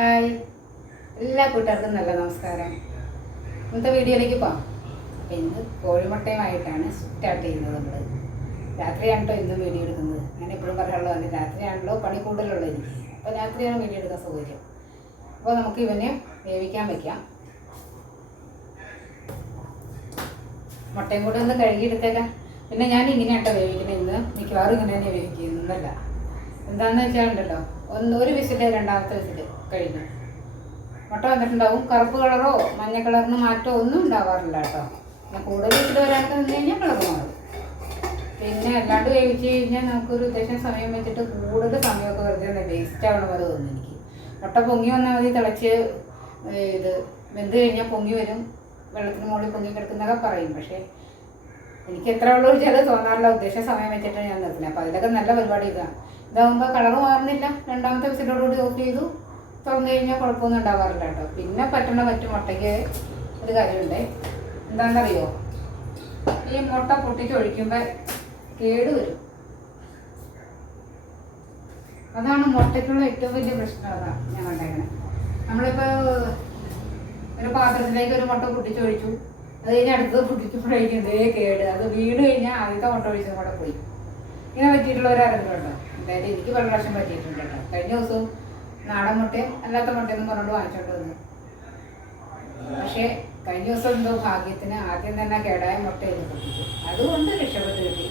Hi, എല്ലാ കൂട്ടുകാർക്കും നല്ല നമസ്കാരം. ഇന്നത്തെ വീഡിയോയിലേക്ക് പോകാം. അപ്പം ഇന്ന് കോഴിമുട്ടയുമായിട്ടാണ് സ്റ്റാർട്ട് ചെയ്യുന്നത്. നമ്മൾ രാത്രിയാണ് കേട്ടോ ഇന്ന് വീഡിയോ എടുക്കുന്നത്. ഞാൻ എപ്പോഴും പറയാനുള്ളത് തന്നെ, രാത്രിയാണല്ലോ പണി കൂടുതലുള്ളത് എനിക്ക്. അപ്പോൾ രാത്രിയാണ് വീഡിയോ എടുക്കാൻ സൗകര്യം. അപ്പോൾ നമുക്ക് ഇവനെ വേവിക്കാൻ വയ്ക്കാം. മുട്ടയും കൂടെ ഒന്ന് കഴുകിയെടുത്തേക്കാം. പിന്നെ ഞാൻ ഇങ്ങനെയാട്ടോ വേവിക്കുന്നത്. ഇന്ന് മിക്കവാറും ഇങ്ങനെ തന്നെ വേവിക്കുന്നതല്ല. എന്താണെന്ന് വെച്ചാൽ ഉണ്ടല്ലോ, ഒരു വിസില് രണ്ടാമത്തെ വിസില് കഴിഞ്ഞു മുട്ട വന്നിട്ടുണ്ടാവും. കറുപ്പ് കളറോ മഞ്ഞ കളറിന് മാറ്റമോ ഒന്നും ഉണ്ടാവാറില്ല കേട്ടോ. പിന്നെ കൂടുതൽ വിസില് വരാനൊക്കെ നിന്ന് കഴിഞ്ഞാൽ കളർ മാറും. പിന്നെ അല്ലാണ്ട് വേവിച്ച് കഴിഞ്ഞാൽ നമുക്കൊരു ഉദ്ദേശം സമയം വെച്ചിട്ട് കൂടുതൽ സമയമൊക്കെ വെറുതെ വേസ്റ്റ് ആവണ പോലെ തോന്നുന്നു എനിക്ക്. മുട്ട പൊങ്ങി വന്നാൽ മതി, തിളച്ച് ഇത് വെന്ത് കഴിഞ്ഞാൽ പൊങ്ങി വരും, വെള്ളത്തിന് മുകളിൽ പൊങ്ങി കിടക്കുന്നതൊക്കെ പറയും. പക്ഷേ എനിക്ക് എത്ര ഉള്ളൂ ചില തോന്നാറില്ല. ഉദ്ദേശം സമയം വെച്ചിട്ട് ഞാൻ നിർത്തുന്നത്. അപ്പോൾ അതിലൊക്കെ നല്ല പരിപാടി ഇതാണ്. ഇതാകുമ്പോൾ കളർ മാറുന്നില്ല. രണ്ടാമത്തെ വിസിലോടുകൂടി ഓഫ് ചെയ്തു തുറന്നു കഴിഞ്ഞാൽ കുഴപ്പമൊന്നും ഉണ്ടാവാറില്ല കേട്ടോ. പിന്നെ മറ്റു മുട്ടയ്ക്ക് ഒരു കാര്യമുണ്ട്. എന്താണെന്നറിയോ, ഈ മുട്ട പൊട്ടിച്ചൊഴിക്കുമ്പോൾ കേട് വരും. അതാണ് മുട്ടയ്ക്കുള്ള ഏറ്റവും വലിയ പ്രശ്നം. അതാണ് ഞാൻ കണ്ടേക്കുന്നത്. നമ്മളിപ്പോൾ ഒരു പാത്രത്തിലേക്ക് ഒരു മുട്ട പൊട്ടിച്ചൊഴിച്ചു, അത് കഴിഞ്ഞ് അടുത്തത് പൊട്ടിച്ചപ്പോഴേക്കും ഇതേ കേട്. അത് വീട് കഴിഞ്ഞാൽ ആദ്യത്തെ മുട്ട ഒഴിച്ചതും കൂടെ പോയി. ഇങ്ങനെ പറ്റിയിട്ടുള്ളവരാരെങ്കിലും ഉണ്ടോ? എന്തായാലും എനിക്ക് പല പ്രാവശ്യം പറ്റിയിട്ടുണ്ട് കേട്ടോ. കഴിഞ്ഞ ദിവസവും നാടൻ മുട്ടയും അല്ലാത്ത മുട്ടയെന്നും പറഞ്ഞുകൊണ്ട് വാങ്ങിച്ചോണ്ട് വന്നു. പക്ഷേ കഴിഞ്ഞ ദിവസം എന്തോ ഭാഗ്യത്തിന് ആദ്യം തന്നെ കേടായ മുട്ടയിൽ പൊട്ടിച്ചു. അതുകൊണ്ട് രക്ഷപ്പെട്ട് കിട്ടി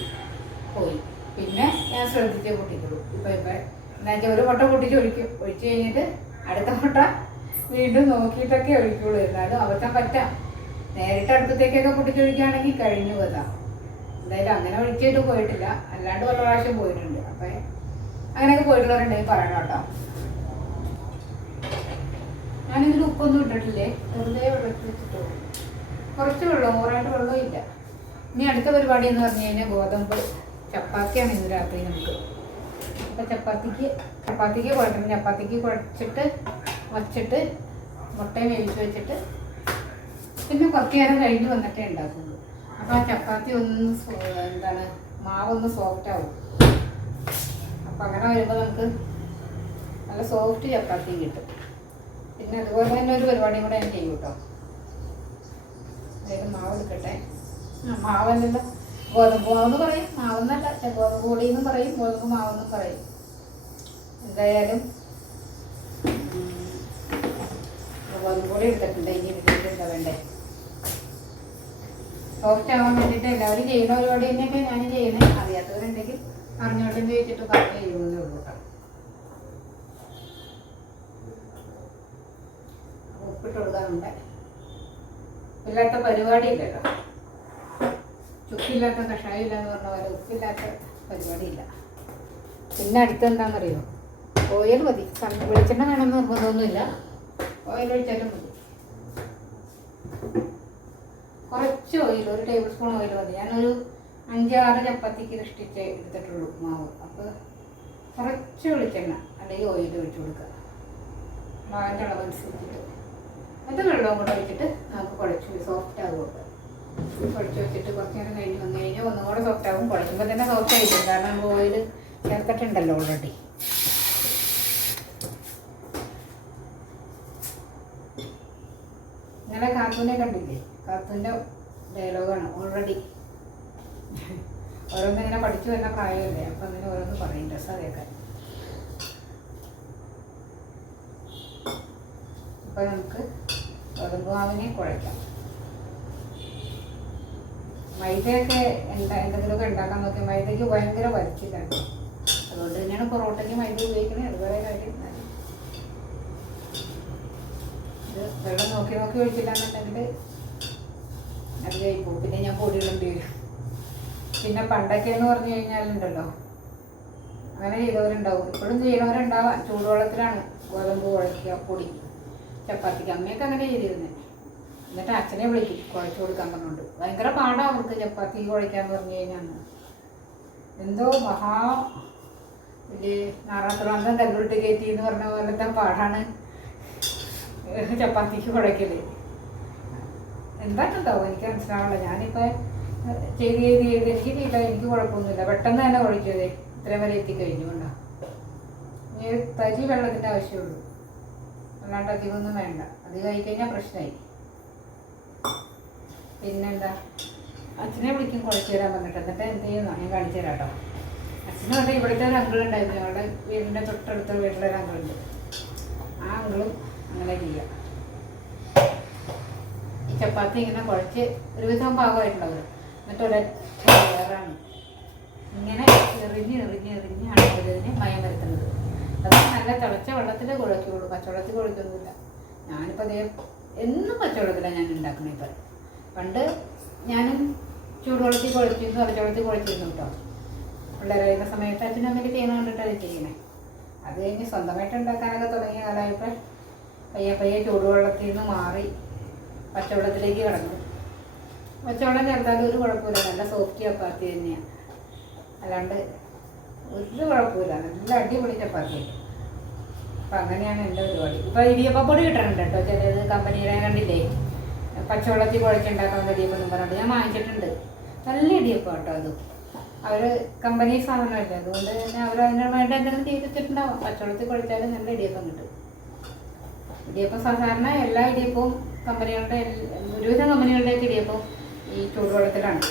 പോയി. പിന്നെ ഞാൻ ശ്രദ്ധിച്ചേ പൊട്ടിക്കുള്ളൂ. ഇപ്പം എന്താ വെച്ചാൽ ഒരു മുട്ട ഒഴിച്ചു കഴിഞ്ഞിട്ട് അടുത്ത മുട്ട വീണ്ടും നോക്കിയിട്ടൊക്കെ ഒഴിക്കുള്ളൂ. എന്നാലും അബദ്ധം പറ്റാം. നേരിട്ട് അടുപ്പത്തേക്കൊക്കെ പൊട്ടിച്ചൊഴിക്കുകയാണെങ്കിൽ കഴിഞ്ഞു പോകാം. എന്തായാലും അങ്ങനെ ഒഴിച്ചിട്ട് പോയിട്ടില്ല, അല്ലാണ്ട് പല പ്രാവശ്യം പോയിട്ടുണ്ട്. അപ്പം അങ്ങനെയൊക്കെ പോയിട്ടുള്ളവരുണ്ടെങ്കിൽ പറയണം കേട്ടോ. ഞാനിതിൽ ഉപ്പൊന്നും ഇട്ടിട്ടില്ലേ, വെറുതെ വെള്ളത്തിൽ വെച്ചിട്ട് കുറച്ച് വെള്ളം, ഓറായിട്ട് വെള്ളവും ഇല്ല. ഇനി അടുത്ത പരിപാടി എന്ന് പറഞ്ഞു കഴിഞ്ഞാൽ ഗോതമ്പ് ചപ്പാത്തിയാണ് ഇന്ന് രാത്രി നമുക്ക്. അപ്പം ചപ്പാത്തിക്ക് കുഴക്കണം. ചപ്പാത്തിക്ക് കുഴച്ചിട്ട് വച്ചിട്ട് മുട്ടയും വേവിച്ച് വെച്ചിട്ട് പിന്നെ കുറച്ച് നേരം കഴിഞ്ഞ് വന്നിട്ടേ ഉണ്ടാക്കുള്ളൂ. അപ്പോൾ ആ ചപ്പാത്തി ഒന്ന് മാവൊന്ന് സോഫ്റ്റ് ആവും. അപ്പം അങ്ങനെ വരുമ്പോൾ നമുക്ക് നല്ല സോഫ്റ്റ് ചപ്പാത്തി കിട്ടും. പിന്നെ അതുപോലെ തന്നെ ഒരു പരിപാടിയും കൂടെ ഞാൻ ചെയ്യും കേട്ടോ. അതായത് മാവ് എടുക്കട്ടെ. മാവല്ലല്ലോ, ഗോതമ്പ് മാവെന്ന് പറയും. മാവെന്നല്ല, ഗോതമ്പ് പൊടിയെന്നും പറയും, ഗോതമ്പ് മാവെന്നും പറയും. എന്തായാലും ഗോതമ്പ് പൊടി എടുത്തിട്ടുണ്ട്. ഇനി എടുത്തിട്ടുണ്ട് വേണ്ടേ സോഫ്റ്റ് ആവാൻ വേണ്ടിയിട്ട്. എല്ലാവരും ചെയ്യുന്ന പരിപാടി തന്നെയൊക്കെ ഞാൻ ചെയ്യണേ. അറിയാത്തവരുണ്ടെങ്കിൽ അറിഞ്ഞോട്ടെന്ന് ചോദിച്ചിട്ട് പറഞ്ഞു ചെയ്യുന്നതേ ഉള്ളൂ കേട്ടോ. ഉപ്പിട്ട് കൊടുക്കാറുണ്ട്. ഇല്ലാത്ത പരിപാടിയില്ല കേട്ടോ. ചുക്കില്ലാത്ത കഷായം ഇല്ല എന്ന് പറഞ്ഞ പോലെ ഉപ്പില്ലാത്ത പരിപാടിയില്ല. പിന്നെ അടുത്തെന്താണെന്നറിയോ, ഓയിൽ മതി. വെളിച്ചെണ്ണ വേണമെന്ന് നിർബന്ധമൊന്നുമില്ല, ഓയിൽ ഒഴിച്ചാലും മതി. കുറച്ച് ഓയിൽ, ഒരു ടേബിൾ സ്പൂൺ ഓയിൽ മതി. ഞാനൊരു 5-6 ചപ്പാത്തിക്ക് ഇഷ്ടിച്ച് എടുത്തിട്ടുള്ളൂ മാവ്. അപ്പോൾ കുറച്ച് വെളിച്ചെണ്ണ അല്ലെങ്കിൽ ഓയിൽ ഒഴിച്ച് കൊടുക്കുക, മാവിൻ്റെ അളവനുസരിച്ചിട്ട്. എന്നിട്ട് വെള്ളവും കൂടെ ഒഴിച്ചിട്ട് നമുക്ക് കുഴച്ച് സോഫ്റ്റ് ആകും. കുഴച്ച് വെച്ചിട്ട് കുറച്ച് നേരം കഴിഞ്ഞ് വന്നു കഴിഞ്ഞാൽ ഒന്നും കൂടെ സോഫ്റ്റ് ആകും. കുഴക്കുമ്പോൾ തന്നെ സോഫ്റ്റ് ആയിരിക്കും, കാരണം നമ്മൾ ഓയിൽ ചേർത്തിട്ടുണ്ടല്ലോ ഓൾറെഡി. ഇന്നലെ കാത്തൂനെ കണ്ടില്ലേ? കാത്തൂൻ്റെ ഡയലോഗാണ് ഓൾറെഡി. ഓരോന്നിങ്ങനെ പഠിച്ചു വരുന്ന പ്രായമല്ലേ, അപ്പം അങ്ങനെ ഓരോന്ന് പറയും, രസം കേൾക്കാൻ. അപ്പം നമുക്ക് ഗോതമ്പ് മാവിനെ കുഴയ്ക്കാം. മൈദയൊക്കെ എന്തെങ്കിലുമൊക്കെ ഉണ്ടാക്കാൻ നോക്കി മൈദയ്ക്ക് ഭയങ്കര വലിച്ചിലാണ്. അതുകൊണ്ട് തന്നെയാണ് പൊറോട്ടയ്ക്ക് മൈദ ഉപയോഗിക്കുന്നത്. അതുപോലെ കാര്യം ഇത് വെള്ളം നോക്കി ഒഴിച്ചില്ല എന്നുണ്ടെങ്കിൽ അത് കഴിക്കും. പിന്നെ ഞാൻ പൊടിയിടേണ്ടി വരും. പിന്നെ പണ്ടൊക്കെ എന്ന് പറഞ്ഞു കഴിഞ്ഞാലുണ്ടല്ലോ, അങ്ങനെ ചെയ്തവരുണ്ടാവും, ഇപ്പോഴും ചെയ്യണവരുണ്ടാവാം. ചൂടുവെള്ളത്തിലാണ് ഗോതമ്പ് കുഴയ്ക്കുക, പൊടി ചപ്പാത്തിക്ക്. അമ്മയൊക്കെ അങ്ങനെ ചെയ്തിരുന്നത്. എന്നിട്ട് അച്ഛനെ വിളിക്കും കുഴച്ച് കൊടുക്കാൻ പറഞ്ഞുകൊണ്ട്. ഭയങ്കര പാടാണ് അവർക്ക് ചപ്പാത്തി കുഴയ്ക്കാന്ന് പറഞ്ഞു കഴിഞ്ഞാൽ. എന്തോ വലിയ നാറാത്രാന്തം കല്ലുരുട്ട് കയറ്റി എന്ന് പറഞ്ഞ പോലത്തെ പാടാണ് ചപ്പാത്തിക്ക് കുഴയ്ക്കല്. എന്തായിട്ടുണ്ടാവും എനിക്ക് മനസ്സിലാവില്ല. ഞാനിപ്പോൾ ചെയ്ത് എനിക്ക് ചെയ്യില്ല, എനിക്ക് കുഴപ്പമൊന്നുമില്ല. പെട്ടെന്ന് തന്നെ കുഴച്ചതേ ഇത്രയും വരെ എത്തിക്കഴിഞ്ഞു. കൊണ്ടാ തരി വെള്ളത്തിൻ്റെ ആവശ്യമുള്ളൂ. അല്ലാണ്ട് അധികമൊന്നും വേണ്ട. അധികം കഴിക്കഴിഞ്ഞാൽ പ്രശ്നമായി. പിന്നെന്താ, അച്ഛനെ വിളിക്കും കുഴച്ച് തരാൻ പറഞ്ഞിട്ട്. എന്നിട്ട് എന്ത് ചെയ്യുന്നു ഞാൻ കാണിച്ചു തരാം കേട്ടോ. അച്ഛനും പറഞ്ഞാൽ ഇവിടുത്തെ ഒരു അങ്കിളുണ്ടായിരുന്നു, ഞങ്ങളുടെ വീടിൻ്റെ തൊട്ടടുത്ത വീട്ടിലൊരു അങ്കിളുണ്ട്. ആ അങ്കിളും അങ്ങനെ ചെയ്യാം. ഈ ചപ്പാത്തി ഇങ്ങനെ കുഴച്ച് ഒരുവിധം പാകമായിട്ടുണ്ടാവും. എന്നിട്ട് ഒരൊറ്റ ലെയറാണ് ഇങ്ങനെ എറിഞ്ഞാണ് അവരിതിന് മയം വരുത്തുന്നത്. അത് നല്ല തിളച്ച വെള്ളത്തിൽ കുഴയ്ക്കുള്ളൂ, പച്ചവെള്ളത്തിൽ കുഴയ്ക്കൊന്നുമില്ല. ഞാനിപ്പോൾ അതേ എന്നും പച്ചവെള്ളത്തിലാണ് ഞാൻ ഉണ്ടാക്കുന്നത്. ഇപ്പം പണ്ട് ഞാനും ചൂടുവെള്ളത്തിൽ കുഴച്ചിരുന്നു, പച്ചവെള്ളത്തിൽ കുഴച്ചിരുന്നു കേട്ടോ. പിള്ളേരായിരുന്ന സമയത്ത് അച്ഛനും അമ്മയ്ക്ക് ചെയ്യുന്ന കണ്ടിട്ടാണ് ചെയ്യണേ. അത് കഴിഞ്ഞ് സ്വന്തമായിട്ട് ഉണ്ടാക്കാനൊക്കെ തുടങ്ങിയ കാലമായപ്പോൾ പയ്യെ ചൂടുവെള്ളത്തിൽ നിന്ന് മാറി പച്ചവെള്ളത്തിലേക്ക് കിടന്നു. പച്ചവെള്ളം ചേർത്താലും ഒരു കുഴപ്പമില്ല, നല്ല സോഫ്റ്റ് ചപ്പാത്തി തന്നെയാണ്. അല്ലാണ്ട് ഒരു കുഴപ്പമില്ല, നല്ല അടിപൊളി ചപ്പാത്തി. അപ്പം അങ്ങനെയാണ് എൻ്റെ പരിപാടി. ഇപ്പോൾ ഇടിയപ്പപ്പൊടി കിട്ടണുണ്ട് കേട്ടോ, ചിലത് കമ്പനിയുടെ കണ്ടില്ലേ, പച്ചവെള്ളത്തിൽ കുഴച്ചുണ്ടാക്കാൻ ഇടിയപ്പം പറഞ്ഞിട്ട് ഞാൻ വാങ്ങിച്ചിട്ടുണ്ട്. നല്ല ഇടിയപ്പം കേട്ടോ അത്. അവർ കമ്പനി സാധനമല്ലേ, അതുകൊണ്ട് തന്നെ അവർ അതിന് വേണ്ടി എന്തെങ്കിലും ചെയ്തിട്ടുണ്ടാവും. പച്ചവെള്ളത്തിൽ കുഴച്ചാലും നല്ല ഇടിയപ്പം കിട്ടും. ഇടിയപ്പം സാധാരണ എല്ലാ ഇടിയപ്പവും കമ്പനികളുടെ ഒരുവിധം കമ്പനികളുടെയൊക്കെ ഇടിയപ്പം ഈ ചൂടുവെള്ളത്തിലാണ്.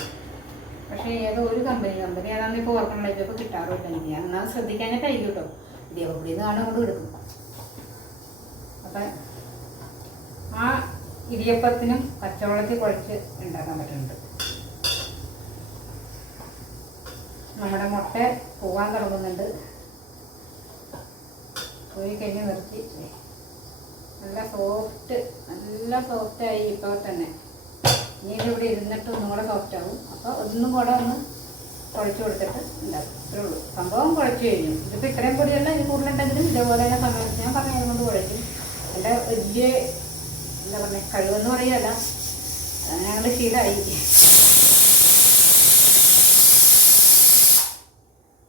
പക്ഷേ ഏതോ ഒരു കമ്പനി ഏതാണെന്ന് ഇപ്പോൾ ഓർക്കണില്ല, ഇപ്പോൾ കിട്ടാറുമില്ല. എനിക്ക് ഞാൻ എന്നാൽ ശ്രദ്ധിക്കാനായിട്ടായിരിക്കും കേട്ടോ. ഇടിയപ്പപ്പൊടി നിന്ന് കാണാൻ കൊണ്ട് കൊടുക്കും. അപ്പം ആ ഇടിയപ്പത്തിനും പച്ചവെള്ളത്തിൽ കുഴച്ച് ഉണ്ടാക്കാൻ പറ്റുന്നുണ്ട്. നമ്മുടെ മുട്ട പോകാൻ തുടങ്ങുന്നുണ്ട്. പോയി കഴിഞ്ഞ് നിർത്തി. നല്ല സോഫ്റ്റായി ഇപ്പോൾ തന്നെ. ഇനി ഇതിവിടെ ഇരുന്നിട്ട് ഒന്നും കൂടെ സോഫ്റ്റ് ആവും. അപ്പോൾ ഒന്നും കൂടെ ഒന്ന് കുഴച്ച് കൊടുത്തിട്ട് ഉണ്ടാക്കും. ഇത്രേ ഉള്ളൂ. സംഭവം കുഴച്ച് കഴിഞ്ഞു. ഇതിപ്പോൾ ഇത്രയും പൊടിയല്ല, ഇത് കൂടുതലുണ്ടെങ്കിലും ഇതേപോലെ തന്നെ സമയത്ത് ഞാൻ പറഞ്ഞത് കൊണ്ട് കുഴക്കും. എൻ്റെ വലിയ എന്താ പറയുക കഴിവെന്ന് പറയുകയല്ല, ഞങ്ങൾ ശീലമായി.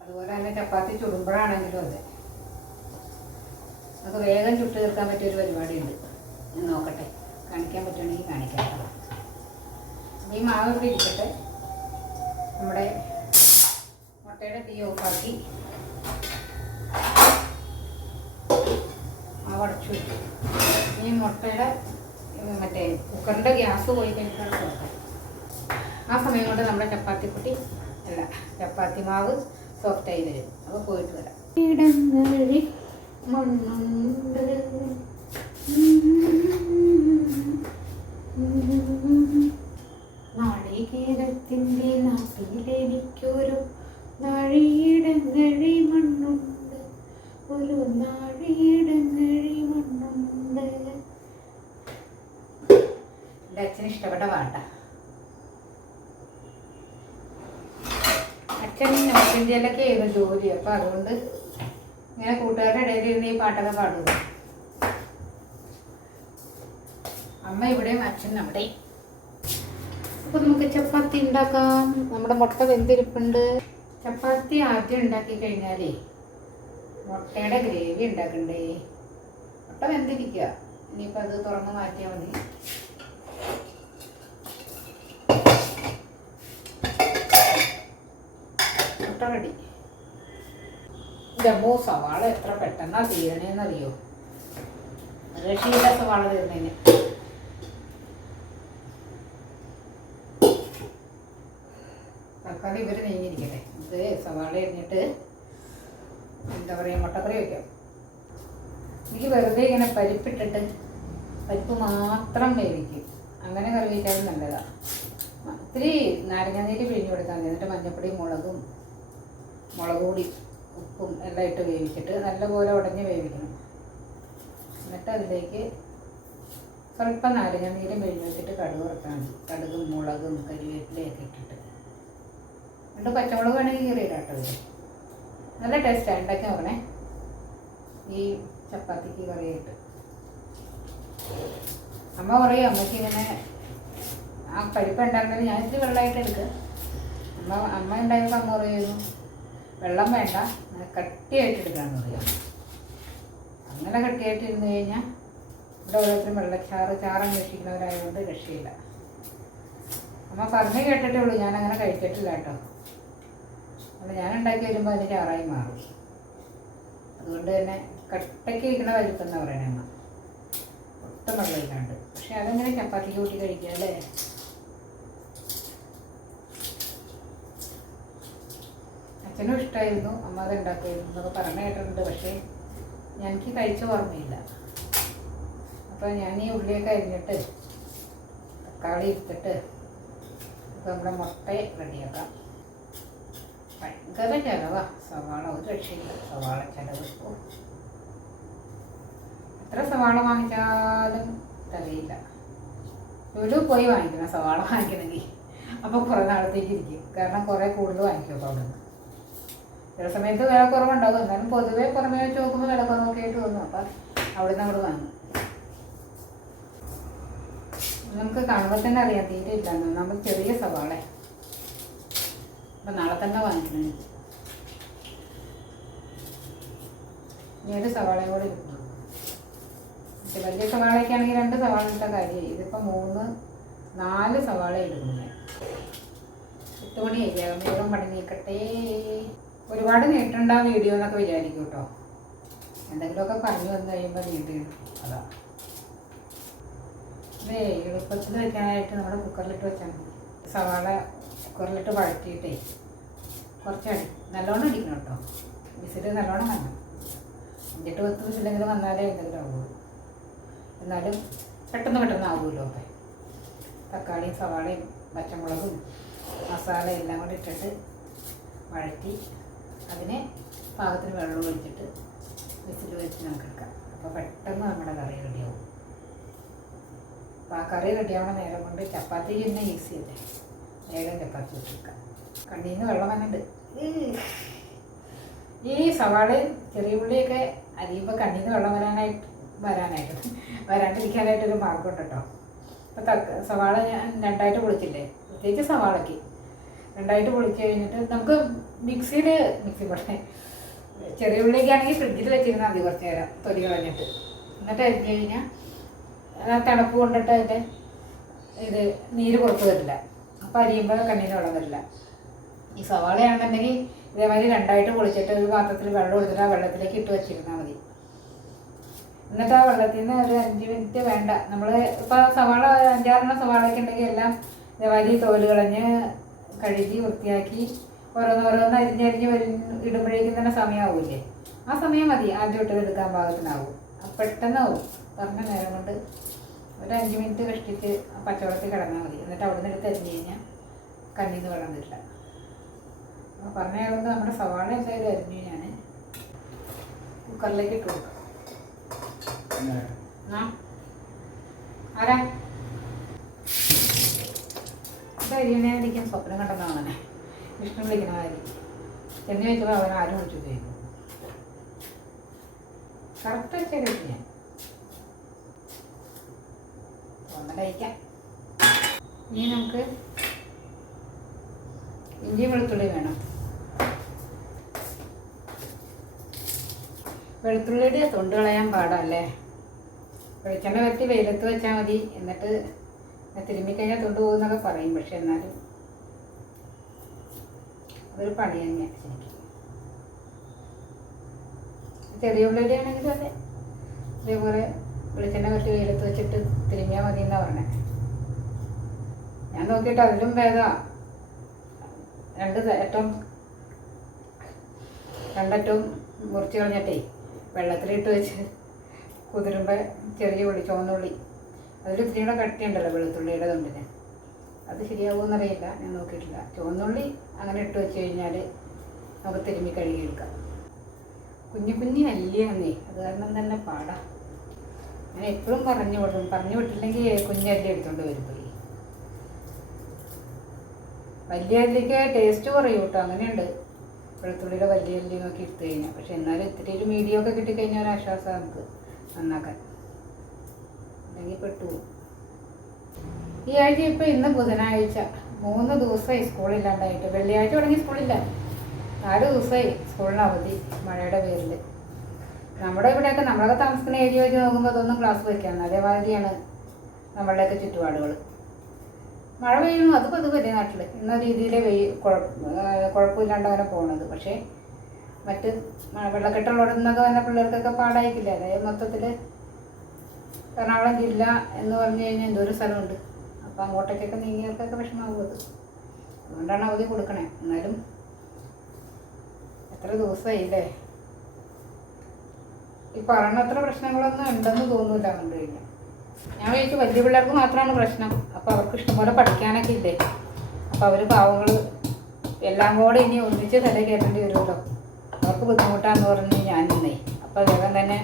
അതുപോലെ തന്നെ ചപ്പാത്തി ചുടുമ്പോഴാണെങ്കിലും അതെ, നമുക്ക് വേഗം ചുട്ട് തീർക്കാൻ പറ്റിയൊരു പരിപാടിയുണ്ട്. ഞാൻ നോക്കട്ടെ, കാണിക്കാൻ പറ്റുകയാണെങ്കിൽ കാണിക്കാം. ഈ മാവ് ഇവിടെ ഇരിക്കട്ടെ. നമ്മുടെ മുട്ടയുടെ തീ ഓഫാക്കി മാവ് അടച്ചു വെച്ചു. ഈ മുട്ടയുടെ മറ്റേ കുക്കറിൻ്റെ ഗ്യാസ് പോയി കഴിഞ്ഞാൽ നോക്കാം. ആ സമയം കൊണ്ട് നമ്മുടെ ചപ്പാത്തി മാവ് സോഫ്റ്റായി വരും. അപ്പോൾ പോയിട്ട് വരാം. ഇടങ്ങഴി മണ്ണുണ്ട് നാളികേരത്തിൻ്റെ നാട്ടിലെനിക്കൊരു നാഴിയിടങ്ങഴി മണ്ണുണ്ട്, ഒരു നാഴിയിടങ്ങഴി മണ്ണുണ്ട്. എൻ്റെ അച്ഛന് ഇഷ്ടപ്പെട്ട പാട്ട. അച്ഛൻ നോർത്ത് ഇന്ത്യയിലൊക്കെ ആയിരുന്നു ജോലി. അപ്പം അതുകൊണ്ട് ഇങ്ങനെ കൂട്ടുകാരുടെ ഇടയിൽ ഇരുന്ന് ഈ പാട്ടൊക്കെ പാടുക. അമ്മ ഇവിടെയും അച്ഛൻ അവിടെയും. അപ്പോൾ നമുക്ക് ചപ്പാത്തി ഉണ്ടാക്കാം. നമ്മുടെ മുട്ട വെന്തിരിപ്പുണ്ട്. ചപ്പാത്തി ആദ്യം ഉണ്ടാക്കി കഴിഞ്ഞാലേ മുട്ടയുടെ ഗ്രേവി ഉണ്ടാക്കണ്ടേ. മുട്ട വെന്തിരിക്കുക. ഇനിയിപ്പോൾ അത് തുറന്ന് മാറ്റിയാൽ മതി. മുട്ട റെഡി. ജമ്മു സവാള എത്ര പെട്ടെന്നാണ് തീരണേന്നറിയോ. രക്ഷയില്ല സവാള തീർന്നതിന്. തൽക്കാലം ഇവർ നീങ്ങിയിരിക്കട്ടെ. ഇത് സവാള എറിഞ്ഞിട്ട് എന്താ പറയുക, മുട്ടക്കറി വയ്ക്കാം. എനിക്ക് വെറുതെ ഇങ്ങനെ പരിപ്പിട്ടിട്ട് പരിപ്പ് മാത്രം വേവിക്കും. അങ്ങനെ കറി വയ്ക്കാനും നല്ലതാണ്. ഇത്തിരി നാരങ്ങാനീര് പിഴിഞ്ഞ് കൊടുത്താൽ മതി. എന്നിട്ട് മഞ്ഞപ്പൊടിയും മുളക് പൊടി ഉപ്പും എല്ലാം ഇട്ട് വേവിച്ചിട്ട് നല്ലപോലെ ഉടഞ്ഞ് വേവിക്കണം. എന്നിട്ട് അതിലേക്ക് സ്വല്പം നാരങ്ങാനീരും പിഴിഞ്ഞ് വെച്ചിട്ട് കടുക് വറുത്താൽ മതി. കടുകും മുളകും കരിവേപ്പിലയൊക്കെ ഇട്ടിട്ട്. എന്നിട്ട് പച്ചമുളക് വേണമെങ്കിൽ കീറിയിടാം കേട്ടോ. നല്ല ടേസ്റ്റാണ്. ഉണ്ടാക്കി നോക്കണേ ഈ ചപ്പാത്തിക്ക് കറിയായിട്ട്. അമ്മ പറയും, അമ്മയ്ക്ക് ഇങ്ങനെ ആ പരിപ്പ് ഉണ്ടാക്കുന്നത് ഞാൻ ഇത്തിരി വെള്ളമായിട്ട് എടുക്കുക. അമ്മ ഉണ്ടായപ്പോൾ അമ്മ പറയുന്നു വെള്ളം വേണ്ട, കട്ടിയായിട്ട് എടുക്കാമെന്ന് പറയാം. അങ്ങനെ കട്ടിയായിട്ട് ഇരുന്ന് കഴിഞ്ഞാൽ ഇവിടെ ഓരോരുത്തരും ചാറ് അന്വേഷിക്കുന്നവരായതുകൊണ്ട് രക്ഷയില്ല. അമ്മ പറഞ്ഞു കേട്ടിട്ടേ ഉള്ളൂ, ഞാനങ്ങനെ കഴിച്ചിട്ടില്ല കേട്ടോ. അപ്പോൾ ഞാൻ ഉണ്ടാക്കി വരുമ്പോൾ അതിന് ചാറായി മാറും. അതുകൊണ്ട് തന്നെ കട്ടയ്ക്ക് ഇരിക്കണ പരിപ്പെന്ന് പറയണേ അമ്മ. മൊത്തം വെള്ളമില്ലാണ്ട്. പക്ഷെ അതെങ്ങനെ ചപ്പാത്തിക്ക് കൂട്ടി കഴിക്കുക അല്ലേ? അച്ഛനും ഇഷ്ടമായിരുന്നു, അമ്മ അത് ഉണ്ടാക്കുമായിരുന്നു എന്നൊക്കെ പറഞ്ഞു കേട്ടിട്ടുണ്ട്. പക്ഷേ എനിക്ക് കഴിച്ച ഓർമ്മയില്ല. അപ്പോൾ ഞാൻ ഈ ഉള്ളിയൊക്കെ അരിഞ്ഞിട്ട് തക്കാളി എടുത്തിട്ട് ഇപ്പോൾ നമ്മുടെ മുട്ട റെഡിയാക്കാം. ഭയങ്കര ചിലവാ സവാള, ഒരു രക്ഷയില്ല സവാള ചിലവ്. എത്ര സവാള വാങ്ങിച്ചാലും തികയില്ല. ഒരു പോയി വാങ്ങിക്കണം സവാള വാങ്ങിക്കണമെങ്കിൽ. അപ്പോൾ കുറേ നാളത്തേക്ക് ഇരിക്കും, കാരണം കുറേ കൂടുതൽ വാങ്ങിക്കും. അപ്പോൾ അവിടെ നിന്ന് ചില സമയത്ത് വില കുറവുണ്ടാവും, എന്നാലും പൊതുവേ പുറമേ വെച്ച് നോക്കുമ്പോൾ വില കുറവൊക്കെ ആയിട്ട് തോന്നും. അപ്പം അവിടെ നിന്ന് അങ്ങോട്ട് വാങ്ങും. നമുക്ക് കാണുമ്പോൾ തന്നെ അറിയാം തീരെ ഇല്ലെന്ന്. നമ്മൾ ചെറിയ സവാള അപ്പം നാളെ തന്നെ വാങ്ങിക്കണം. ഇനി ഒരു സവാളയും കൂടി കിട്ടും. വലിയ സവാളയൊക്കെ ആണെങ്കിൽ 2 സവാള ഇട്ട കാര്യമായി. ഇതിപ്പോൾ 3-4 സവാള ഇടുന്നു. 8 മണിയായിരിക്കും. വേഗം പണി നീക്കട്ടെ. ഒരുപാട് നീട്ടണ്ട വീഡിയോ എന്നൊക്കെ വിചാരിക്കും കേട്ടോ. എന്തെങ്കിലുമൊക്കെ പറഞ്ഞു വന്നു കഴിയുമ്പോൾ നീട്ടിയിടും. അതാ ഇതേ എളുപ്പത്തിൽ വയ്ക്കാനായിട്ട് നമ്മൾ കുക്കറിലിട്ട് വെച്ചാൽ മതി. സവാള കുക്കറിലിട്ട് വഴറ്റിയിട്ടേ കുറച്ച് നല്ലോണം അടിക്കണം കേട്ടോ. വിസിൽ നല്ലോണം വേണം. 5-10 വിസിലെങ്കിലും വന്നാലേ എന്തെങ്കിലും ആവുള്ളൂ. എന്നാലും പെട്ടെന്ന് ആവുമല്ലോ. ഒക്കെ തക്കാളിയും സവാളയും പച്ചമുളകും മസാല എല്ലാം കൂടി ഇട്ടിട്ട് വഴറ്റി അതിനെ പാകത്തിന് വെള്ളം ഒഴിച്ചിട്ട് വിസിൽ വെച്ച് നമുക്ക് എടുക്കാം. അപ്പോൾ പെട്ടെന്ന് നമ്മുടെ കറി റെഡിയാവും. അപ്പോൾ ആ കറി റെഡിയാവണ നേരം കൊണ്ട് ചപ്പാത്തി തന്നെ ഈസി അല്ലേ, വേഗം ചപ്പാത്തി വെച്ചെടുക്കാം. കണ്ണിൽ നിന്ന് വെള്ളം വന്നിട്ടുണ്ട്. ഈ സവാളയും ചെറിയ ഉള്ളിയൊക്കെ അരിയുമ്പോൾ കണ്ണിൽ നിന്ന് വെള്ളം വരാണ്ടിരിക്കാനായിട്ടൊരു മാർഗമുണ്ട് കേട്ടോ. അപ്പോൾ സവാള ഞാൻ 2ആയിട്ട് പൊളിച്ചില്ലേ, പ്രത്യേകിച്ച് സവാളയ്ക്ക് 2ആയിട്ട് പൊളിച്ച് കഴിഞ്ഞിട്ട് നമുക്ക് മിക്സി പോലെ ചെറിയ ഉള്ളിയൊക്കെയാണെങ്കിൽ ഫ്രിഡ്ജിൽ വെച്ചിരുന്നാൽ മതി കുറച്ച് നേരം തൊലി കളഞ്ഞിട്ട്. എന്നിട്ട് അരിഞ്ഞ് കഴിഞ്ഞാൽ തണുപ്പ് കൊണ്ടിട്ട് അതിൻ്റെ ഇത് നീര് പുറത്ത് വരില്ല. അപ്പോൾ അരിയുമ്പോൾ കണ്ണിന് വെള്ളം വരില്ല. ഈ സവാളയാണെന്നുണ്ടെങ്കിൽ ഇതേമാതിരി 2ആയിട്ട് പൊളിച്ചിട്ട് ഒരു പാത്രത്തിൽ വെള്ളം എടുത്തിട്ട് ആ വെള്ളത്തിലേക്ക് ഇട്ട് വെച്ചിരുന്നാൽ മതി. എന്നിട്ട് ആ വെള്ളത്തിൽ നിന്ന് ഒരു 5 മിനിറ്റ് വേണ്ട. നമ്മൾ ഇപ്പോൾ സവാള 5-6 സവാളയൊക്കെ ഉണ്ടെങ്കിൽ എല്ലാം ഇതേമാതിരി തോല് കളഞ്ഞ് കഴുകി വൃത്തിയാക്കി ഓരോന്നോരോന്ന് അരിഞ്ഞ് ഇടുമ്പോഴേക്കും തന്നെ സമയമാവില്ലേ. ആ സമയം മതി ആദ്യം ഇട്ടത് എടുക്കാൻ പാകത്തിനാവും. പെട്ടെന്നാവും. പറഞ്ഞ നേരം കൊണ്ട് ഒരു 5 മിനിറ്റ് കഷ്ടിച്ച് പച്ചവെള്ളത്തിൽ കിടന്നാൽ മതി. എന്നിട്ട് അവിടെ നിന്ന് എടുത്ത് അരിഞ്ഞ് കഴിഞ്ഞാൽ കണ്ണിൽ നിന്ന് വെള്ളം വരില്ല. അപ്പോൾ പറഞ്ഞ നേരം കൊണ്ട് നമ്മുടെ സവാള എന്തായാലും അരിഞ്ഞു ഞാൻ കുക്കറിലേക്ക് ഇട്ട് കൊടുക്കാം. ആരാ അരിയണേ വിളിക്കാൻ സ്വപ്നം കണ്ടെന്നാണ് വിഷ്ണു വിളിക്കണ കാര്യം. ചെന്ന് ചോദിച്ചപ്പോൾ അവൻ ആരും വിളിച്ചു ചോദിക്കും. കറക്റ്റ് വെച്ചാൽ കഴിച്ചു ഞാൻ ഒന്ന് കഴിക്കാം. ഇനി നമുക്ക് ഇഞ്ചിയും വെളുത്തുള്ളി വേണം. വെളുത്തുള്ളിയുടെ തൊണ്ട് കളയാൻ പാടല്ലേ. വെളിച്ചെണ്ണ പറ്റി വെയിലത്ത് വെച്ചാൽ മതി. എന്നിട്ട് തിരുമ്മിക്കഴിഞ്ഞാൽ തൊണ്ട് പോകുന്നൊക്കെ പറയും. പക്ഷെ എന്നാലും അതൊരു പണി തന്നെയാണ് ശരിക്കും. ചെറിയ ഉള്ളിയുടെ ആണെങ്കിലും അതെ ഇതേപോലെ വെളിച്ചെണ്ണ പറ്റി വെയിലത്ത് വെച്ചിട്ട് തിരുമ്മിയാൽ മതി എന്നാണ് പറഞ്ഞത്. ഞാൻ നോക്കിയിട്ട് അതിലും ഭേദമാണ് രണ്ടറ്റവും മുറിച്ച് കളഞ്ഞിട്ടേ വെള്ളത്തിലിട്ട് വെച്ച് കുതിരുമ്പോൾ ചെറിയ ഉള്ളി ചുവന്നുള്ളി അതിൽ ഇത്തിരിയുടെ കട്ടിയുണ്ടല്ലോ വെളുത്തുള്ളിയുടെ തൊണ്ടിന്, അത് ശരിയാവുമെന്നറിയില്ല, ഞാൻ നോക്കിയിട്ടില്ല. ചുവന്നുള്ളി അങ്ങനെ ഇട്ട് വെച്ച് കഴിഞ്ഞാൽ നമുക്ക് തിരുമ്മി കഴുകിയെടുക്കാം. കുഞ്ഞു അല്ലിയാന്നേ, അത് കാരണം തന്നെ പാടാം. ഞാൻ എപ്പോഴും പറഞ്ഞു വിട്ടില്ലെങ്കിൽ കുഞ്ഞല്ലി എടുത്തുകൊണ്ട് വരുമ്പോഴേ വലിയ അല്ലിക്ക് ടേസ്റ്റ് കുറയും കേട്ടോ. അങ്ങനെയുണ്ട് വെളുത്തുള്ളിയുടെ വലിയ അല്ലി നോക്കി എടുത്തു കഴിഞ്ഞാൽ. പക്ഷെ എന്നാലും ഇത്തിരി ഒരു മീഡിയം ഒക്കെ കിട്ടിക്കഴിഞ്ഞാൽ ഒരു ആശ്വാസം നമുക്ക് നന്നാക്കാൻ. അല്ലെങ്കിൽ പെട്ടുപോകും. ഈ ആഴ്ച ഇപ്പോൾ ഇന്ന് ബുധനാഴ്ച 3 ദിവസമായി സ്കൂളില്ലാണ്ടായിട്ട്. വെള്ളിയാഴ്ച തുടങ്ങി സ്കൂളില്ല, 4 ദിവസമായി സ്കൂളിന് അവധി മഴയുടെ പേരിൽ. നമ്മുടെ ഇവിടെയൊക്കെ നമ്മളൊക്കെ താമസിക്കുന്ന ഏരിയ വെച്ച് നോക്കുമ്പോൾ അതൊന്നും ക്ലാസ് വയ്ക്കാം. അതേമാതിരിയാണ് നമ്മളുടെയൊക്കെ ചുറ്റുപാടുകൾ. മഴ പെയ്യണു അത് പതുവല്ലേ നാട്ടിൽ ഇന്ന രീതിയിൽ കുഴപ്പമില്ലാണ്ട് അങ്ങനെ പോകുന്നത്. പക്ഷേ മറ്റ് വെള്ളക്കെട്ടുള്ളവിടെ നിന്നൊക്കെ വന്ന പിള്ളേർക്കൊക്കെ പാടായിക്കില്ല. അതായത് മൊത്തത്തിൽ എറണാകുളം ജില്ല എന്ന് പറഞ്ഞു കഴിഞ്ഞാൽ എന്തോരം സ്ഥലമുണ്ട്. അപ്പോൾ അങ്ങോട്ടേക്കൊക്കെ നീങ്ങിയവർക്കൊക്കെ വിഷമമാകും. അത് അതുകൊണ്ടാണ് അവധി കൊടുക്കണേ. എന്നാലും എത്ര ദിവസമായില്ലേ. ഈ പറയണത്ര പ്രശ്നങ്ങളൊന്നും ഉണ്ടെന്ന് തോന്നില്ല. കണ്ടു കഴിഞ്ഞാൽ ഞാൻ വിചാരിച്ചു വലിയ പിള്ളേർക്ക് മാത്രമാണ് പ്രശ്നം. അപ്പോൾ അവർക്ക് ഇഷ്ടംപോലെ പഠിക്കാനൊക്കെ ഇല്ലേ. അപ്പോൾ അവർ പാവങ്ങൾ എല്ലാം കൂടെ ഇനി ഒന്നിച്ച് തല കയറ്റേണ്ടി വരുമല്ലോ. അവർക്ക് ബുദ്ധിമുട്ടാന്ന് പറഞ്ഞ് ഞാൻ നിന്നേ. അപ്പോൾ വേഗം തന്നെ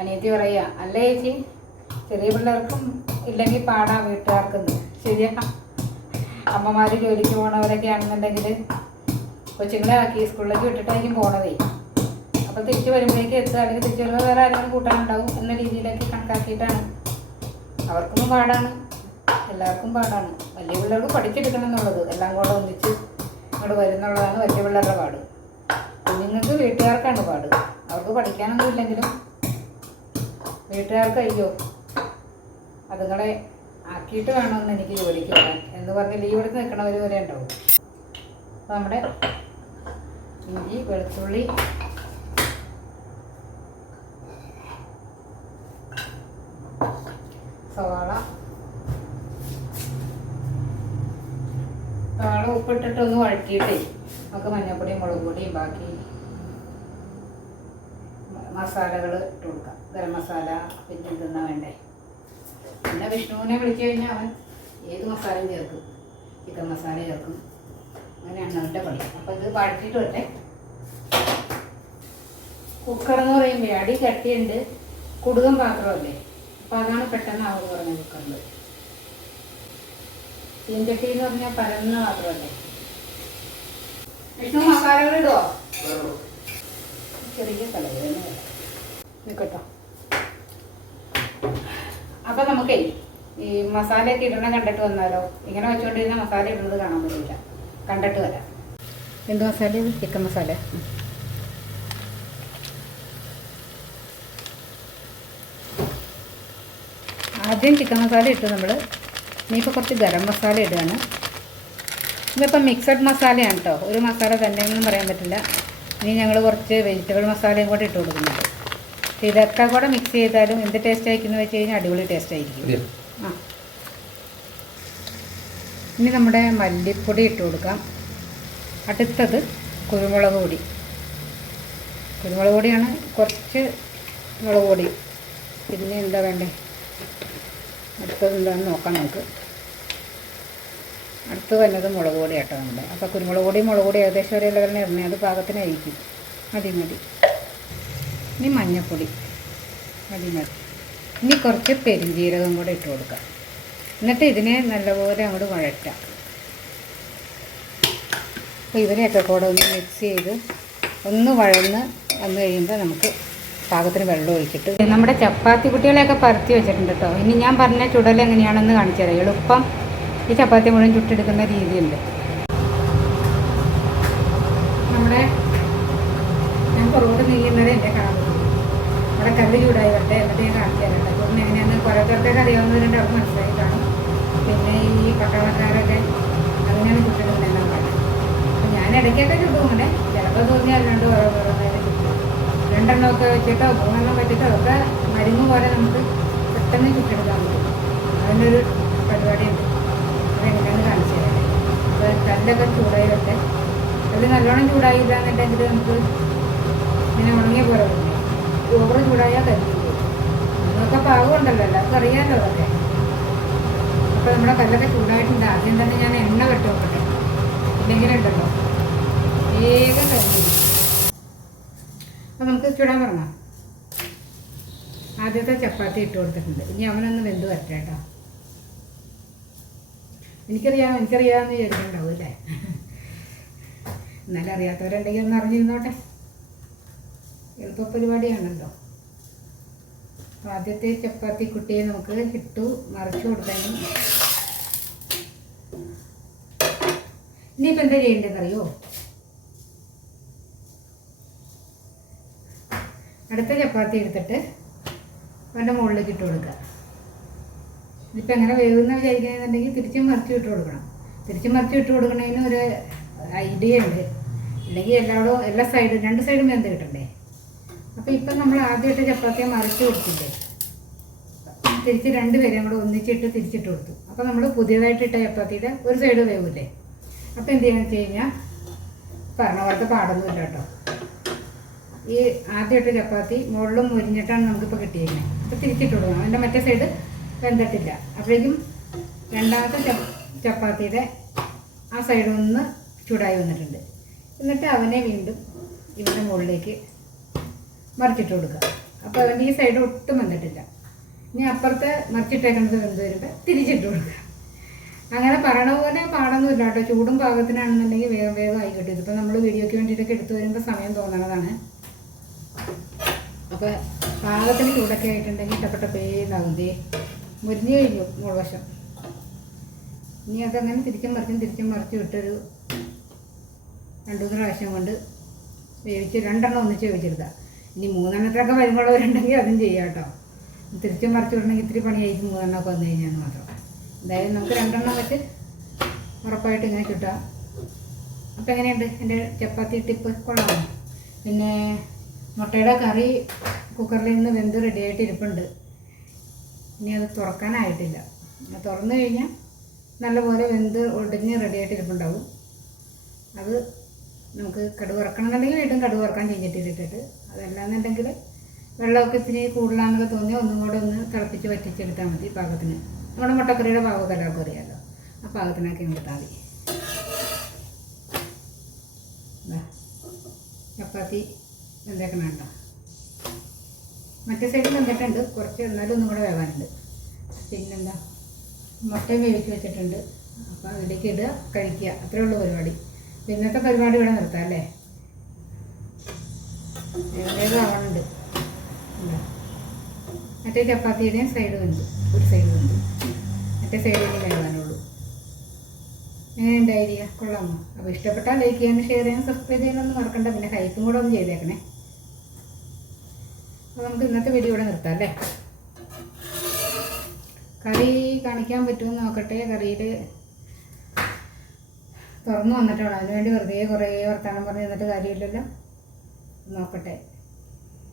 അനിയത്തി പറയുക, അല്ല ചേച്ചി ചെറിയ പിള്ളേർക്കും ഇല്ലെങ്കിൽ പാടാ വീട്ടുകാർക്കെന്ന്. ശരിയാ, അമ്മമാർ ജോലിക്ക് പോകണവരൊക്കെ ആണെന്നുണ്ടെങ്കിൽ കൊച്ചുങ്ങളെ ആക്കി സ്കൂളിലേക്ക് വിട്ടിട്ടായിരിക്കും പോണതേ. അപ്പോൾ തിരിച്ച് വരുമ്പോഴേക്കും എത്തുക, അല്ലെങ്കിൽ തിരിച്ച് വരുമ്പോൾ വേറെ ആരെങ്കിലും കൂട്ടാനുണ്ടാവും എന്ന രീതിയിലൊക്കെ കണക്കാക്കിയിട്ടാണ്. അവർക്കും പാടാണ്, എല്ലാവർക്കും പാടാണ്. വലിയ പിള്ളേർക്ക് പഠിച്ചെടുക്കണം എന്നുള്ളത് എല്ലാം കൂടെ ഒന്നിച്ച് ഇങ്ങോട്ട് വരുന്നുള്ളതാണ് വലിയ പിള്ളേരുടെ പാട്. കുഞ്ഞുങ്ങൾക്ക് വീട്ടുകാർക്കാണ് പാട്. അവർക്ക് പഠിക്കാനൊന്നും ഇല്ലെങ്കിലും വീട്ടുകാർക്ക് അയ്യോ അതുങ്ങളെ ആക്കിയിട്ട് വേണമെന്ന് എനിക്ക് ജോലിക്ക് വരാൻ എന്ന് പറഞ്ഞ് ലീവ് എടുത്ത് നിൽക്കണവർ വരെ ഉണ്ടാവും. അപ്പോൾ നമ്മുടെ ഇഞ്ചി, വെളുത്തുള്ളി, സവാള ഉപ്പിട്ടിട്ടൊന്ന് വഴറ്റിയിട്ടേ നമുക്ക് മഞ്ഞൾപ്പൊടിയും മുളക് പൊടിയും ബാക്കി മസാലകൾ ഇട്ട് കൊടുക്കാം. ഗരം മസാല പിന്നെ എന്തെന്നാ വേണ്ടേ. പിന്നെ വിഷ്ണുവിനെ വിളിച്ചു കഴിഞ്ഞാൽ അവൻ ഏത് മസാലയും ചേർക്കും. ചിക്കൻ മസാല ചേർക്കും. അങ്ങനെയാണ് അവൻ്റെ പണി. അപ്പോൾ ഇത് വഴറ്റിയിട്ട് വരട്ടെ. കുക്കറെന്ന് പറയുമ്പോൾ അടി കട്ടിയുണ്ട്, കുടുതം പാത്രമല്ലേ. അപ്പോൾ അതാണ് പെട്ടെന്ന് ആവുക പറഞ്ഞ കുക്കറിൽ. ചീൻചട്ടി എന്ന് പറഞ്ഞാൽ പരന്ന പാത്രമല്ലേ. വിഷ്ണു മസാലകൾ ഇടുമോ? ചെറിയ തലവേദന നിൽക്കട്ടോ. അപ്പോൾ നമുക്കേ ഈ മസാലയൊക്കെ ഇടണ കണ്ടിട്ട് വന്നാലോ. ഇങ്ങനെ വെച്ചുകൊണ്ടിരുന്ന മസാല ഇടുന്നത് കാണാൻ പറ്റില്ല. കണ്ടിട്ട് വരാം. എന്ത് മസാല ഇത്? ചിക്കൻ മസാല. ആദ്യം ചിക്കൻ മസാല ഇട്ട് നമ്മൾ ഇനിയിപ്പോൾ കുറച്ച് ഗരം മസാല ഇടുകയാണ്. ഇതിപ്പോൾ മിക്സഡ് മസാലയാണ് കേട്ടോ. ഒരു മസാല തന്നെയൊന്നും പറയാൻ പറ്റില്ല. ഇനി ഞങ്ങൾ കുറച്ച് വെജിറ്റബിൾ മസാലയും കൂടെ ഇട്ട് കൊടുക്കുന്നുണ്ട്. ഇതൊക്കെ കൂടെ മിക്സ് ചെയ്താലും എന്ത് ടേസ്റ്റ് ആയിരിക്കുന്നു വെച്ച് കഴിഞ്ഞാൽ അടിപൊളി ടേസ്റ്റ് ആയിരിക്കും. ആ ഇനി നമ്മുടെ മല്ലിപ്പൊടി ഇട്ട് കൊടുക്കാം. അടുത്തത് കുരുമുളക് പൊടി. കുരുമുളക് പൊടിയാണ്, കുറച്ച് മുളക് പൊടി. പിന്നെ എന്താ വേണ്ടേ, അടുത്തത് എന്താണെന്ന് നോക്കാം നമുക്ക്. അടുത്ത് വന്നത് മുളക് പൊടി കേട്ടോ നമ്മുടെ. അപ്പോൾ കുരുമുളക് പൊടി മുളക് പൊടി ഏകദേശം ഒരേ ലെവലിന് ഇടണേ. അത് പാകത്തിനായിരിക്കും. മതി. ഇനി മഞ്ഞൾപ്പൊടി മതി. ഇനി കുറച്ച് പെരുംജീരകം കൂടെ ഇട്ട് കൊടുക്കാം. എന്നിട്ട് ഇതിനെ നല്ലപോലെ അങ്ങോട്ട് വഴറ്റാം. അപ്പോൾ ഇവരെയൊക്കെ കൂടെ ഒന്ന് മിക്സ് ചെയ്ത് ഒന്ന് വഴന്ന് വന്നു കഴിയുമ്പോൾ നമുക്ക് പാകത്തിന് വെള്ളം ഒഴിച്ചിട്ട് നമ്മുടെ ചപ്പാത്തി കുട്ടികളെയൊക്കെ പരത്തി വെച്ചിട്ടുണ്ട് കേട്ടോ. ഇനി ഞാൻ പറഞ്ഞ ചുടൽ എങ്ങനെയാണെന്ന് കാണിച്ചു തരാം. എളുപ്പം ഈ ചപ്പാത്തി മുഴുവൻ ചുട്ടെടുക്കുന്ന രീതിയുണ്ട്. നമ്മുടെ ഞാൻ പുറകോട്ട് നീങ്ങുന്നത് എൻ്റെ കാണാൻ പറ്റും. അവിടെ കല്ല് ചൂടായി വരട്ടെ, എന്നിട്ട് ഞാൻ കാണിച്ചു തരട്ടെ. ചൂടിന് എങ്ങനെയാണെന്ന് കുറേ പേർക്കൊക്കെ അറിയാവുന്നവരുണ്ട്, അവർക്ക് മനസ്സിലായി കാണും. പിന്നെ ഈ പട്ടാളക്കാരൊക്കെ അങ്ങനെയാണ് ചുട്ടെടുക്കുന്നതെല്ലാം കാണാം. അപ്പം ഞാൻ ഇടയ്ക്കൊക്കെ ചുട്ടും അങ്ങനെ ചിലപ്പോൾ തോന്നിയാൽ ഓരോന്നേരം ചുറ്റും. രണ്ടെണ്ണമൊക്കെ വെച്ചിട്ടോ 3 എണ്ണം വെച്ചിട്ടോ ഒക്കെ മരുന്ന് പോലെ നമുക്ക് പെട്ടെന്ന് ചുട്ടെടുക്കാൻ പറ്റും. അതിനൊരു പരിപാടിയുണ്ട്. അതെങ്ങനെയാണ് കാണിച്ചു തരാം. അപ്പോൾ കല്ലൊക്കെ ചൂടായി വരട്ടെ. അത് നല്ലോണം ചൂടായില്ല എന്നുണ്ടെങ്കിൽ നമുക്ക് ഇങ്ങനെ ഉണങ്ങിയ പോലെ വരും. ഓവർ ചൂടായാൽ കരിഞ്ഞു പോകും. അതൊക്കെ പാകമുണ്ടല്ലോ, എല്ലാവർക്കും അറിയാമല്ലോ അതൊക്കെ. അപ്പോൾ നമ്മുടെ കല്ലൊക്കെ ചൂടായിട്ടുണ്ട്. ആദ്യം തന്നെ ഞാൻ എണ്ണ കെട്ടി വെക്കട്ടെ, ഇല്ലെങ്കിൽ ഉണ്ടല്ലോ വേഗം കരിഞ്ഞു. അപ്പോൾ നമുക്ക് ചൂടാൻ തുടങ്ങാം. ആദ്യത്തെ ചപ്പാത്തി ഇട്ട് കൊടുത്തിട്ടുണ്ട്. ഇനി അവനൊന്ന് വെന്ത് വരട്ടെ കേട്ടോ. എനിക്കറിയാമെന്ന് വിചാരിക്കുന്നുണ്ടാവും അല്ലേ. എന്നാലും അറിയാത്തവരുണ്ടെങ്കിൽ ഒന്ന് അറിഞ്ഞിരുന്നോട്ടെ. എളുപ്പ പരിപാടിയാണല്ലോ. അപ്പോൾ ആദ്യത്തെ ചപ്പാത്തി കുട്ടിയെ നമുക്ക് ഇട്ടു മറിച്ചു കൊടുക്കാനും. ഇനിയിപ്പോൾ എന്താ ചെയ്യേണ്ടതെന്നറിയോ? അടുത്ത ചപ്പാത്തി എടുത്തിട്ട് അവൻ്റെ മുകളിലേക്ക് ഇട്ട് കൊടുക്കുക. ഇതിപ്പോൾ എങ്ങനെ വേവുന്ന വിചാരിക്കുകയാണെന്നുണ്ടെങ്കിൽ തിരിച്ചും മറിച്ചും ഇട്ട് കൊടുക്കണം. തിരിച്ചും മറിച്ചും ഇട്ട് കൊടുക്കണതിന് ഒരു ഐഡിയ ഉണ്ട്. അല്ലെങ്കിൽ എല്ലാ സൈഡും 2 സൈഡും വെന്ത് കിട്ടണ്ടേ. അപ്പോൾ ഇപ്പം നമ്മൾ ആദ്യമായിട്ട് ചപ്പാത്തിയെ മറിച്ച് കൊടുത്തില്ലേ, തിരിച്ച് രണ്ടുപേരെയും കൂടെ ഒന്നിച്ചിട്ട് തിരിച്ചിട്ട് കൊടുത്തു. അപ്പോൾ നമ്മൾ പുതിയതായിട്ട് ഇട്ട ചപ്പാത്തിയുടെ ഒരു സൈഡ് വേവില്ലേ. അപ്പോൾ എന്ത് ചെയ്യുകയെന്ന് വെച്ച് കഴിഞ്ഞാൽ പറഞ്ഞ പോലത്തെ പാടൊന്നുമില്ല കേട്ടോ. ഈ ആദ്യമായിട്ട് ചപ്പാത്തി മുകളിലും മുരിഞ്ഞിട്ടാണ് നമുക്കിപ്പോൾ കിട്ടിയിരുന്നത്. അപ്പോൾ തിരിച്ചിട്ട് കൊടുക്കണം. അതിൻ്റെ മറ്റേ സൈഡ് വെന്തിട്ടില്ല. അപ്പോഴേക്കും രണ്ടാമത്തെ ചപ്പാത്തിയുടെ ആ സൈഡ് ഒന്ന് ചൂടായി വന്നിട്ടുണ്ട്. എന്നിട്ട് അവനെ വീണ്ടും ഇതിൻ്റെ മുകളിലേക്ക് മറിച്ചിട്ട് കൊടുക്കുക. അപ്പോൾ അവൻ്റെ ഈ സൈഡ് ഒട്ടും വന്നിട്ടില്ല. ഇനി അപ്പുറത്തെ മറിച്ചിട്ടേക്കുന്നത് വെന്ത് വരുമ്പോൾ തിരിച്ചിട്ട് കൊടുക്കുക. അങ്ങനെ പറയണ പോലെ പാടൊന്നുമില്ല കേട്ടോ. ചൂടും പാകത്തിനാണെന്നുണ്ടെങ്കിൽ വേഗം വേഗം ആയിക്കോട്ടെ. ഇതിപ്പോൾ നമ്മൾ വീഡിയോയ്ക്ക് വേണ്ടിയിട്ടൊക്കെ എടുത്തു വരുമ്പോൾ സമയം തോന്നണതാണ്. അപ്പോൾ പാകത്തിന് ചൂടൊക്കെ ആയിട്ടുണ്ടെങ്കിൽ ഇഷ്ടപ്പെട്ട പേന്നാകും. മുരിഞ്ഞ് കഴിഞ്ഞു മുൾവശം. ഇനി അതങ്ങനെ തിരിച്ചും മറിച്ചും ഇട്ടൊരു 2-3 പ്രാവശ്യം കൊണ്ട് വേവിച്ച് 2 ഒന്നിച്ച് വേവിച്ചെടുക്കുക. ഇനി 3 വരുമ്പോഴവരുണ്ടെങ്കിൽ അതും ചെയ്യാം കേട്ടോ. തിരിച്ചും മറിച്ച് വിടണമെങ്കിൽ ഇത്തിരി പണിയായിരിക്കും 3 വന്നു കഴിഞ്ഞാൽ മാത്രം. എന്തായാലും നമുക്ക് 2 വെച്ച് ഉറപ്പായിട്ട് ഇങ്ങനെ കിട്ടുക. അപ്പോൾ എങ്ങനെയുണ്ട് എൻ്റെ ചപ്പാത്തി ടിപ്പ്? കൊള്ളാമോ? പിന്നെ മുട്ടയുടെ കറി കുക്കറിൽ നിന്ന് വെന്ത് റെഡിയായിട്ട് ഇരിപ്പുണ്ട്. ഇനി അത് തുറക്കാനായിട്ടില്ല. തുറന്നു കഴിഞ്ഞാൽ നല്ലപോലെ വെന്ത് ഒടിഞ്ഞ് റെഡിയായിട്ട് ഇരിപ്പുണ്ടാവും. അത് നമുക്ക് കടുക് വറക്കണമെന്നുണ്ടെങ്കിൽ വീണ്ടും കടുക് വറക്കാൻ കഴിഞ്ഞിട്ടിട്ടിട്ട്, അതല്ലാന്നുണ്ടെങ്കിൽ വെള്ളമൊക്കെ ഇത്തിരി കൂടുതലാണെന്നൊക്കെ തോന്നിയാൽ ഒന്നും കൂടെ ഒന്ന് തിളപ്പിച്ച് വറ്റിച്ചെടുത്താൽ മതി. പാകത്തിന് നമ്മുടെ മുട്ടക്കറിയുടെ പാകമൊക്കെ എല്ലാവർക്കും അറിയാമല്ലോ. ആ പാകത്തിനൊക്കെ എടുത്താൽ മതി. ചപ്പാത്തി വെന്തേക്കണം കേട്ടോ. മറ്റേ സൈഡിൽ വെന്തിട്ടുണ്ട് കുറച്ച്, എന്നാലും ഒന്നും കൂടെ വേവാനുണ്ട്. പിന്നെന്താ, മുട്ടയും വേവിച്ച് വെച്ചിട്ടുണ്ട്. അപ്പോൾ അതിലേക്ക് ഇടുക, കഴിക്കുക. അത്രേ ഉള്ളൂ പരിപാടി. ഇന്നത്തെ പരിപാടി ഇവിടെ നിർത്താം അല്ലേ? വേഗം ആവണുണ്ട്. മറ്റേ ചപ്പാത്തിയുടെയും സൈഡ് വെന്തു, ഒരു സൈഡ് വെന്തു, മറ്റേ സൈഡിൽ വേവാനുള്ളൂ. എങ്ങനെയുണ്ട് ഐഡിയ? കൊള്ളാമോ? അപ്പോൾ ഇഷ്ടപ്പെട്ടാൽ ലൈക്ക് ചെയ്യാനും ഷെയർ ചെയ്യാനും സബ്സ്ക്രൈബ് ചെയ്യാനൊന്നും മറക്കണ്ട. പിന്നെ ഹൈപ്പും കൂടെ ഒന്ന് ചെയ്തേക്കണേ. അപ്പോൾ നമുക്ക് ഇന്നത്തെ വീഡിയോ ഇവിടെ നിർത്താം അല്ലേ? കറി കാണിക്കാൻ പറ്റുമെന്ന് നോക്കട്ടെ. കറിയിൽ തുറന്നു വന്നിട്ടാണ്. അതിനുവേണ്ടി വെറുതെ കുറേ വർത്തമാനം പറഞ്ഞ് നിന്നിട്ട് കാര്യമില്ലല്ലോ. നോക്കട്ടെ,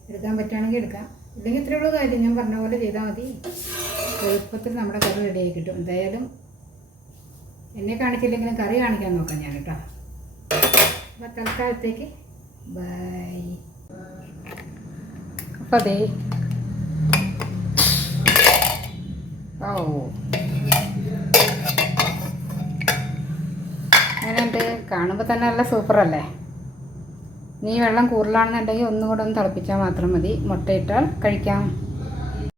എടുക്കാൻ പറ്റുകയാണെങ്കിൽ എടുക്കാം. ഇല്ലെങ്കിൽ ഇത്രയുള്ള കാര്യം ഞാൻ പറഞ്ഞ പോലെ ചെയ്താൽ മതി. എളുപ്പത്തിൽ നമ്മുടെ കറി റെഡിയായി കിട്ടും. എന്തായാലും എന്നെ കാണിച്ചില്ലെങ്കിലും കറി കാണിക്കാൻ നോക്കാം ഞാൻ കേട്ടോ. അപ്പോൾ തൽക്കാലത്തേക്ക് ബൈ. അപ്പോൾ അതേ അങ്ങനെയുണ്ട്. കാണുമ്പോൾ തന്നെ നല്ല സൂപ്പറല്ലേ? നീ വെള്ളം കൂടുതലാണെന്നുണ്ടെങ്കിൽ ഒന്നും കൂടെ ഒന്ന് തിളപ്പിച്ചാൽ മാത്രം മതി. മുട്ടയിട്ടാൽ കഴിക്കാം.